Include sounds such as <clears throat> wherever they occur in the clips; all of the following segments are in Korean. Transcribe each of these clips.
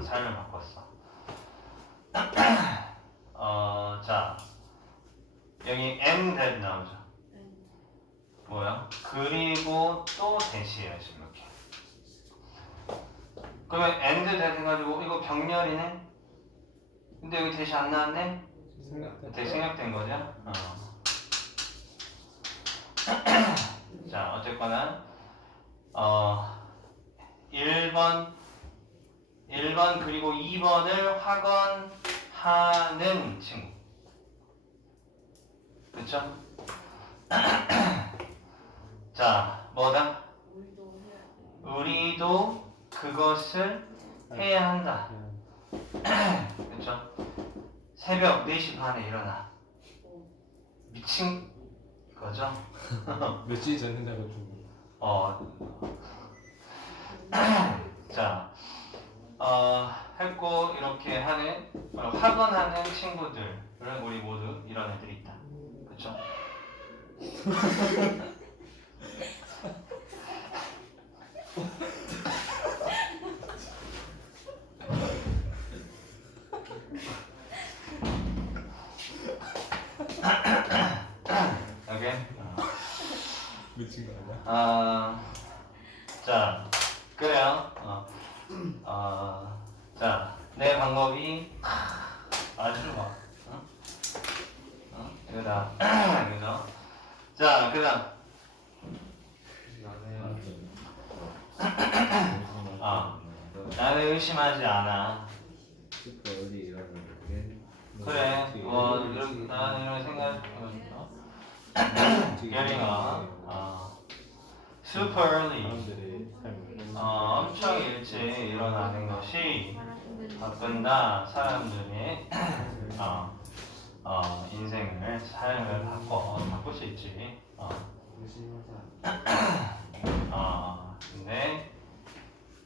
자, 삶을 바꿨어. <clears throat> 어, 자, 여기 and that 나오죠. 뭐야? 그리고 또 대시해야지 이렇게. 그러면 and that 해가지고 이거 병렬이네. 근데 여기 대시 안 나왔네. 대시 생략된 거죠? 어. <clears throat> 자, 어쨌거나 어 1번 1번 그리고 2번을 확언하는 친구. 그쵸? <clears throat> 자, 뭐다? 우리도 그것을 해야 한다. <clears throat> 그쵸? 새벽 4시 반에 일어나. 미친 거죠? 며칠 전 해가지고 어. <clears throat> 자, 어, 했고 이렇게 하는 어, 확언하는 친구들은 우리 모두 이런 애들이 있다. 그렇죠? 오케이. 미친 거 아니야? 아, 자, 그래요. 어, 어, 자, 내 방법이 아주 막, 어? 어? 이거다. 그죠? 자, 그다음, <clears throat> 아, 나는 의심하지 않아. 그래, 뭐 이런 나는 이런 생각, 어? 예린아, 어, super early. 사람들의 삶을 어, 엄청 일찍 일어나는 것이 바꾼다 사람들이 <clears throat> 어, 어, 인생을 삶을 바꿔 바꿀 수 있지. 어, <clears throat> 어, 근데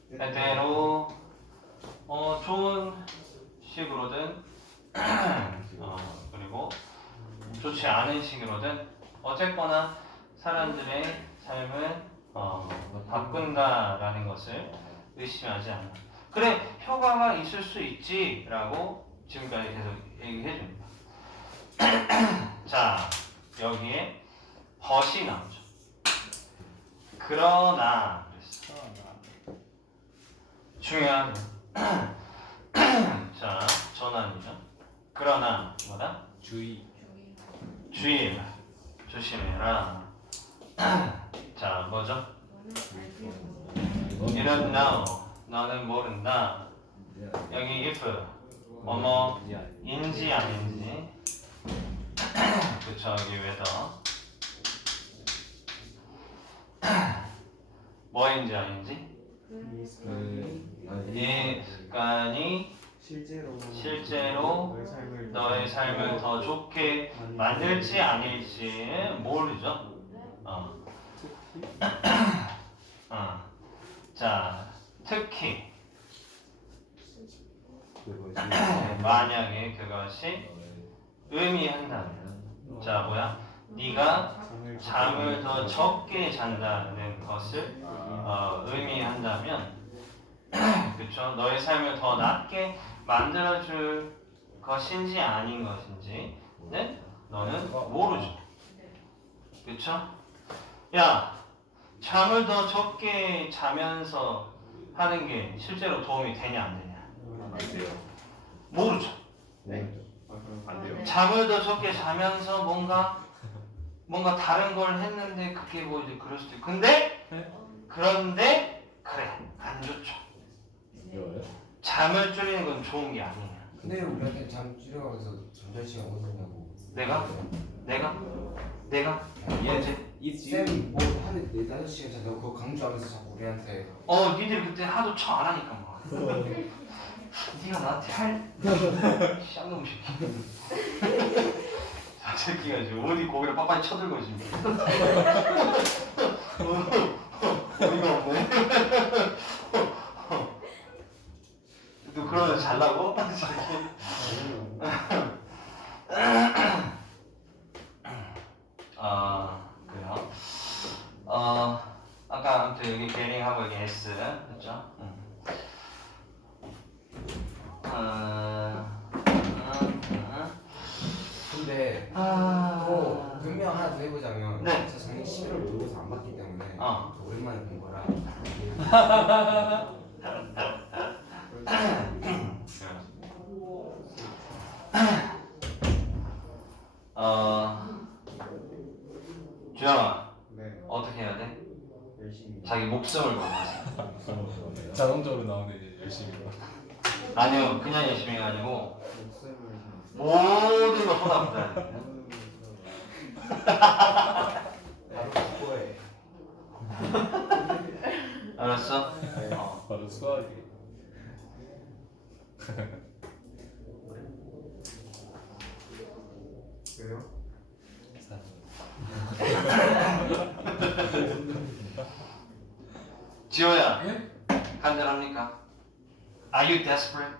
때때로 어, 좋은 식으로든 <clears throat> 어, 그리고 좋지 않은 식으로든 어쨌거나 사람들의 삶을 어, 바꾼다라는 것을 의심하지 않아. 그래 효과가 있을 수 있지라고 지금까지 계속 얘기해 줍니다. <clears throat> 자 여기에 벗이 나오죠. 그러나 그랬어. 중요하죠. <clears throat> 자 전환이죠. 그러나 뭐다? 주의 주의 조심해라. <clears throat> 자 뭐죠? You don't know. 너는 모른다. 여기 if 뭐뭐 인지 아닌지. <clears throat> 그쵸 여기 whether <clears throat> 뭐인지 아닌지 이 습관이 실제로 실제로 너의 삶을 너의 삶을 더 좋게 만들지 아닐지 모르죠. 어. <clears throat> 어. 자, 특히 <clears throat> 만약에 그것이 의미한다면, 자 뭐야? 네가 잠을 더 적게 잔다는 것을 어, 의미한다면, <clears throat> 그쵸? 너의 삶을 더 낫게 만들어줄 것인지 아닌 것인지는 너는 모르죠. 그쵸? 야, 잠을 더 적게 자면서 하는 게 실제로 도움이 되냐 안 되냐? 모르죠. 안 돼요? 잠을 더 적게 자면서 뭔가 뭔가 다른 걸 했는데 그게 뭐 이제 그럴 수도 있고 근데 그런데 그래 안 좋죠. 어려워요? 잠을 줄이는 건 좋은 게 아니에요. 근데 우리한테 잠 줄여가면서 잠잘 시간 어디냐고 내가 내가 내가 언제? 쌤뭐 하루에 네 다섯 시간 잔다고 그거 강조하면서 자꾸 우리한테 어 니들 그때 하도 쳐안 하니까 뭐. 네가 <laughs> 나한테 할 <laughs> 쌍놈 새끼. 저 새끼가 지금 어디 고개를 빳빳이 쳐들고 지금. 어이가 없네. 너 그러면 잘라고? 아 그래요. 어 아까 아무튼 여기 베링하고 여기 S 그렇죠? 음. 어. 오랜만에 본 거라. 어, 주영아 네. 어떻게 해야 돼? 열심히. 자기 목숨을 걸고 자동적으로 나오는 이제 열심히 거. 아니요 그냥 열심히 해가 아니고 목숨을 모든 걸 쏟아붓어야 돼 <laughs> <laughs> 바로 그거에. <laughs> 알았어? 네. 어. 바로 수학이. 왜요? <laughs> 지호야 예? 간절합니까? Are you desperate?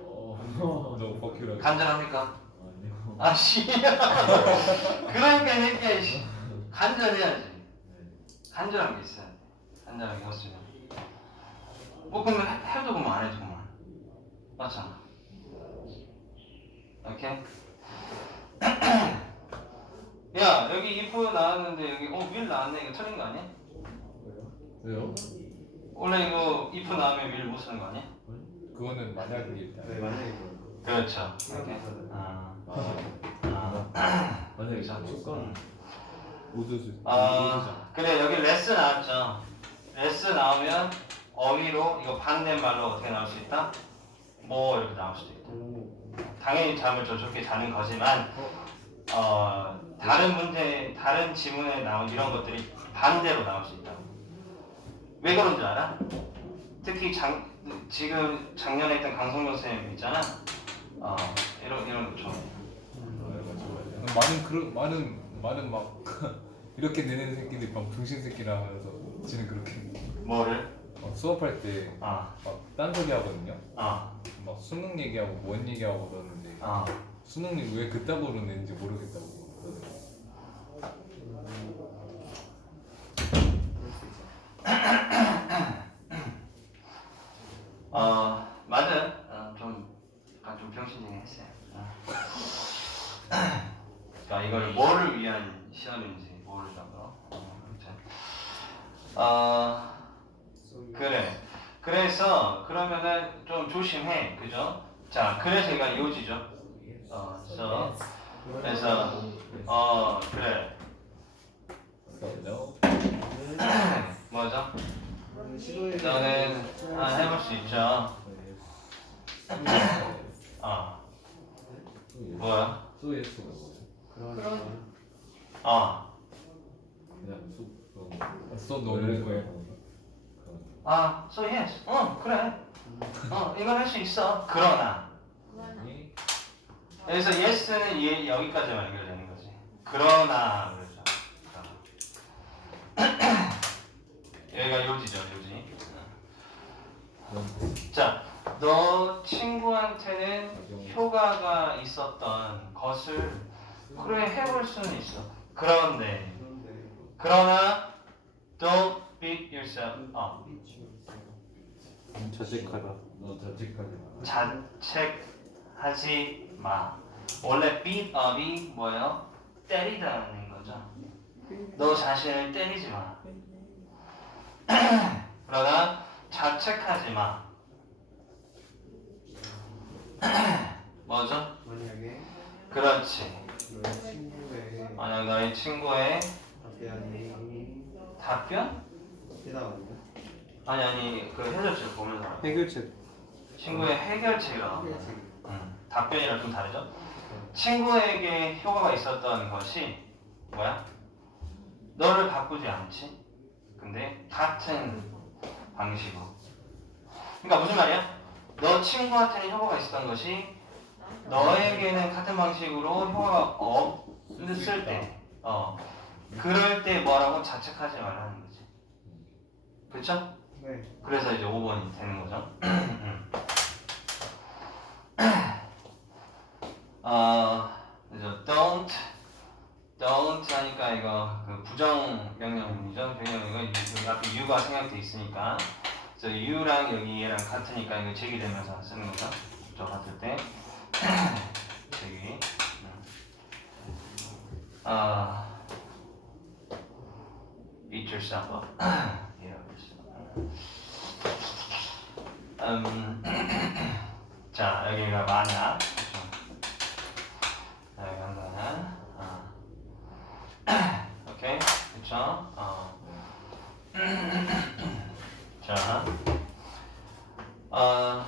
어, 너무 버큐라. 간절합니까? 아니요. 아씨 <laughs> 그러니까 씨. 간절해야지 간절한 게 있어야 게 없으면 뭐 그러면 해- 해도 그만 안 해도 그만 맞잖아 오케이 <clears throat> 야 여기 if 나왔는데 여기 어 will 나왔네 이거 틀린 거 아니야? 왜요? 원래 이거 if 나오면 will 못 쓰는 거 아니야? 그거는 만약일 때. 네, 만약에 그런. 그렇죠. 보자. 아, 아, 아. 만약에 그렇죠. 조건 우두수. 아 그래 여기 레스 나왔죠 레스 나오면 어휘로 이거 반대말로 어떻게 나올 수 있다? 뭐 이렇게 나올 수도 있다 오. 당연히 잠을 더 좋게 자는 거지만 어 다른 문제 다른 지문에 나온 이런 것들이 반대로 나올 수 있다 왜 그런 줄 알아? 특히 장, 지금 작년에 했던 강성명 쌤 있잖아 어 이런 이런 거 좋아 많은 그런 많은 많은 막 <laughs> 이렇게 내는 새끼들 막 병신 새끼라 하면서 지는 그렇게 뭐를? 막 수업할 때 아, 막 딴소리 하거든요. 아, 막 수능 얘기하고 뭔 얘기하고 그러는데 아. 수능이 왜 그따구로 내는지 모르겠다고 그러더라고요. 맞아. 어, 좀 약간 좀 병신쟁이 했어요. 어. 그러니까 이걸 뭐를 위한 시험인지 모르겠고. 어, 아무튼. 어 그래. 그래서 그러면은 좀 조심해, 그죠? 자, 그래서 얘가 요지죠. 어, so, 그래서 어 그래. <clears throat> 뭐죠? 너는 아, 해볼 수 있죠. <clears throat> 어, 뭐야? 그런. 어. 그냥 수써 넣는 거예요. 아, so yes. 어, 그래. 어, 이건 할수 있어. 그러나. 그래서 yes는 얘 여기까지만 연결되는 거지. 그러나 그러죠. 그러나. <clears throat> 여기가 요지죠, 요지. 자, 너 친구한테는 효과가 있었던 것을 그래 해볼 수는 있어. 그런데. 그러나 don't beat yourself up. 자책하다. 너 자책하지 마. 자책하지 마. 원래 beat up이 뭐예요? 때리다는 거죠. 너 자신을 때리지 마. <clears throat> 그러나 자책하지 마. <clears throat> 뭐죠? 만약에 그렇지. 너의 친구의 만약 너의 친구의 답변이 답변? 아니 아니 그 해결책 보면서 해결책. 친구의 해결책이 나와. 해결책. 응. 답변이랑 좀 다르죠? 친구에게 효과가 있었던 것이 뭐야? 너를 바꾸지 않지? 근데 같은 방식으로. 그러니까 무슨 말이야? 너 친구한테는 효과가 있었던 것이 너에게는 같은 방식으로 효과가 없을 때, 어, 그럴 때 뭐라고 자책하지 말라는 거지. 그렇죠? 네. 그래서 이제 5번이 되는 거죠. <clears throat> 어, 이제 don't, don't 하니까 이거 그 부정 명령이죠. 명령 이거 여기 앞에 you가 생략돼 있으니까, 그래서 you랑 여기 얘랑 같으니까 이거 제기되면서 쓰는 거죠. 저 봤을 때 <clears throat> 제기. 음. 아, beat yourself up. <clears throat> 이라고 했어요. 음, <clears throat> 자 여기가 만약 자, 여기 한 거는 어. 오케이 그쵸? 어. <clears throat> 자, 어,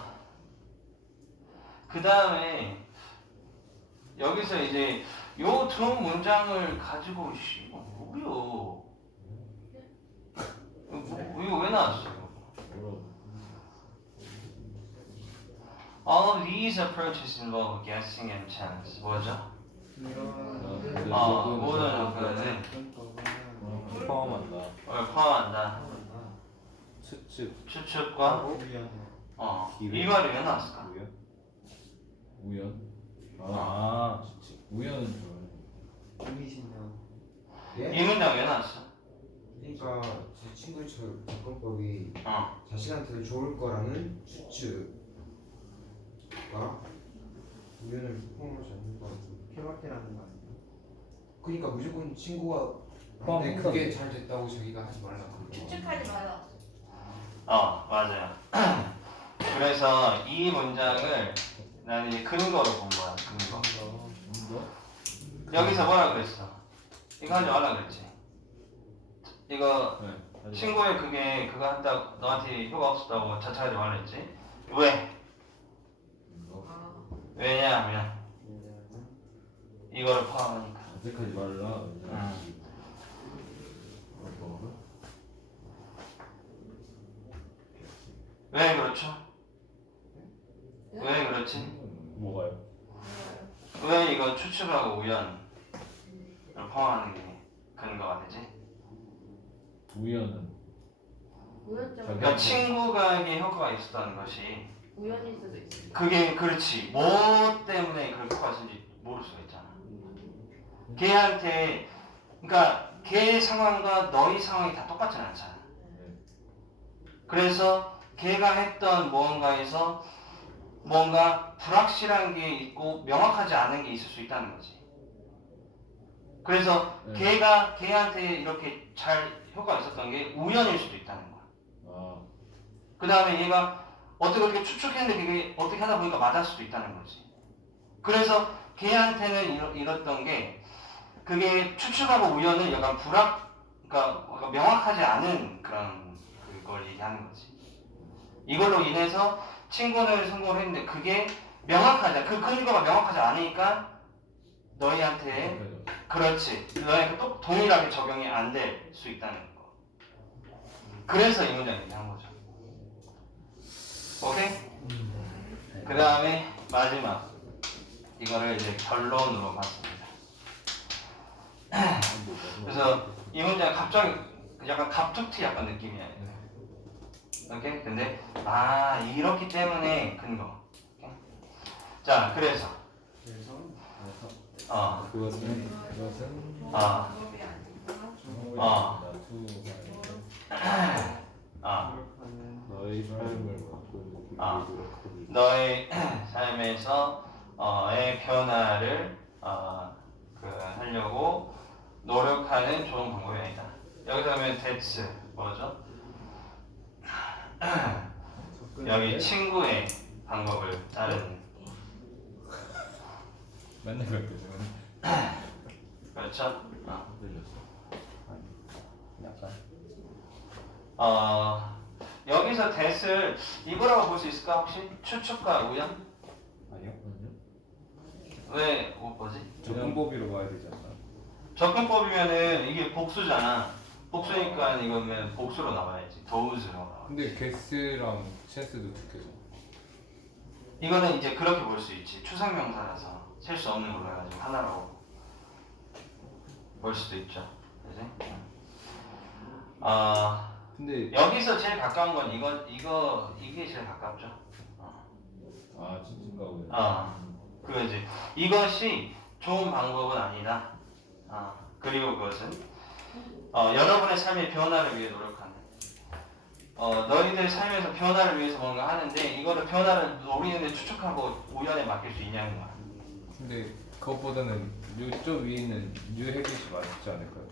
그 다음에 여기서 이제 요 두 문장을 가지고 씨, 이거 뭐요? 이거, 뭐, 이거 왜 나왔어? All of these approaches involve guessing and chance. 뭐죠? 어, 모든 접근은 포함한다. 어, 포함한다. 추측, 추측과 어, 이 말이 왜 나왔을까? 우연? 우연? 아, 추측. 우연은 좋아요. 의미심장 이 문장 왜 나왔어? 그러니까 제 친구처럼 접근법이 어, 자신한테 좋을 거라는 추측과 우연을 포함하지 않는 거 같아요. 케바케라는 거 아니에요? 그러니까 무조건 친구가 포함 근데 그게 잘 됐다고 자기가 하지 말라 그거. 추측하지 마요. 어, 맞아요. <clears throat> 그래서 이 문장을 나는 이제 근거로 본 거야, 근거. 뭐? 여기서 뭐라 그랬어? 이거 하지 말라 그랬지. 이거 네. 친구의 그게 그거 한다 너한테 효과 없었다고 자처하지 말라 했지. 왜? 아, 왜냐하면 이거를 포함하니까. 어색하지 말라. 응. 왜 그렇죠? 왜 그렇지? 뭐가요? 왜 이거 추측하고 우연을 포함하는 게 근거가 되지? 우연은 우연점. 그러니까 친구가에게 효과가 있었다는 것이 우연일 수도 있어. 그게 그렇지 뭐 때문에 그 효과가 있는지 모를 수가 있잖아 걔한테 그러니까 걔 상황과 너희 상황이 다 똑같진 않잖아 그래서 걔가 했던 무언가에서 뭔가 불확실한 게 있고 명확하지 않은 게 있을 수 있다는 거지 그래서 네. 걔가 걔한테 이렇게 잘 효과가 있었던 게 우연일 수도 있다는 거야 아, 그 다음에 얘가 어떻게 어떻게 추측했는데 그게 어떻게 하다 보니까 맞을 수도 있다는 거지. 그래서 걔한테는 이러, 이랬던 게 그게 추측하고 우연은 약간 불확, 그러니까 명확하지 않은 그런 그걸 얘기하는 거지. 이걸로 인해서 친구는 성공을 했는데 그게 명확하지, 그 근거가 명확하지 않으니까 너희한테 그렇지. 너희한테 또 동일하게 적용이 안 될 수 있다는 거. 그래서 이 문장 얘기한 거죠. 오케이? 그 다음에 마지막. 이거를 이제 결론으로 봤습니다. 그래서 이 문장 갑자기 약간 갑툭튀 약간 느낌이야. 오케이? 근데 아 이렇기 때문에 근거. 오케이? 자 그래서 그래서 어 그것은 그것은 아. 아. 아. 아, 노력하는 너의 삶을 아. 너의 <clears throat> 삶에서 어의 변화를 어, 그 하려고 노력하는 좋은 방법이 아니다. 여기서 하면 that's 뭐죠? 여기 친구의 방법을 따르는 맨날 그렇게 되면 그렇죠? 어. 들렸어. 약간 어 여기서 that을 이거라고 볼 수 있을까 혹시 추측과 우연? 아니요? 왜못 보지? 접근법으로 봐야 되지 않나? 접근법이면은 이게 복수잖아. 복수니까 이거면 복수로 나와야지. 도우즈로. 근데 게스랑 찬스도 듣겨져. 이거는 이제 그렇게 볼 수 있지. 추상명사라서 셀 수 없는 걸로 해가지고 하나라고 볼 수도 있죠. 그지? 아 근데 여기서 제일 가까운 건 이거 이거 이게 제일 가깝죠. 어. 아 보네. 아 그거지. 이것이 좋은 방법은 아니다. 아 그리고 그것은 어, 여러분의 삶의 변화를 위해 노력하는. 어, 너희들 삶에서 변화를 위해서 뭔가 하는데 이거를 변화를 노리는데 추측하고 우연에 맡길 수 있냐는 거야. 근데 그것보다는 요쪽 위에 있는 뉴 해빗이 맞지 않을까요?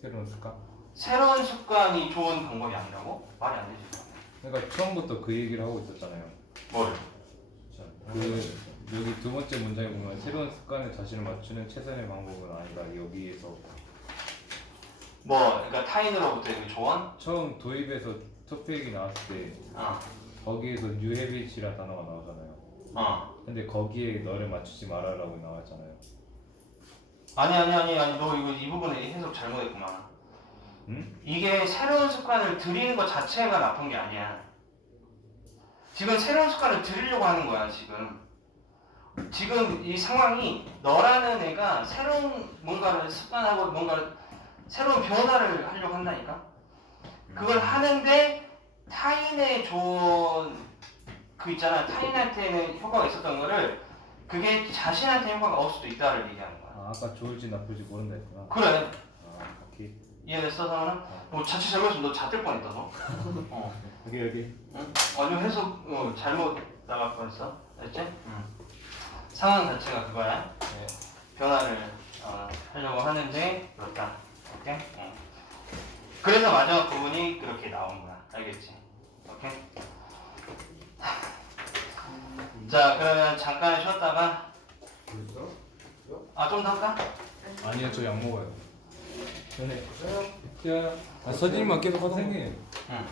새로운 습관? 새로운 습관이 좋은 방법이 아니라고? 말이 안 되지. 그러니까 처음부터 그 얘기를 하고 있었잖아요. 뭘? 자, 그 여기 두 번째 문장에 보면 새로운 습관에 자신을 맞추는 최선의 방법은 아니다. 여기에서 뭐, 그러니까 타인으로부터 이게 조언? 처음 도입에서 토픽이 나왔을 때 어, 거기에서 뉴 헤빗이라 단어가 나오잖아요. 어. 근데 거기에 너를 맞추지 말아라고 나왔잖아요. 아니, 아니, 아니, 아니, 너 이거 이 부분에 해석 잘못했구만. 응? 이게 새로운 습관을 들이는 것 자체가 나쁜 게 아니야. 지금 새로운 습관을 들이려고 하는 거야, 지금. 지금 이 상황이 너라는 애가 새로운 뭔가를 습관하고 뭔가를 새로운 변화를 하려고 한다니까? 그걸 하는데 타인의 좋은 그 있잖아 타인한테는 효과가 있었던 거를 그게 자신한테 효과가 없을 수도 있다를 얘기하는 거야. 아, 아까 좋을지 나쁠지 모른다 했구나. 그래 아, 오케이. 이해됐어 성훈아? 뭐 자칫 잘못했으면 너 잣들 뻔했다 너. <laughs> 어. 여기 여기. 응? 아니 해석 어, 잘못 나갈 뻔했어. 알지? 응. 상황 자체가 그거야. 네. 변화를 어, 하려고 하는데 그렇다. 오케이? 응. 그래서 마지막 부분이 그렇게 나온 거야. 알겠지? 오케이? 자 그러면 잠깐 쉬었다가? 아 좀 더 할까? 아니요, 저 약 먹어요. 전에. 저요? 야, 아, 서진님만 계속 하던 선생님. 응.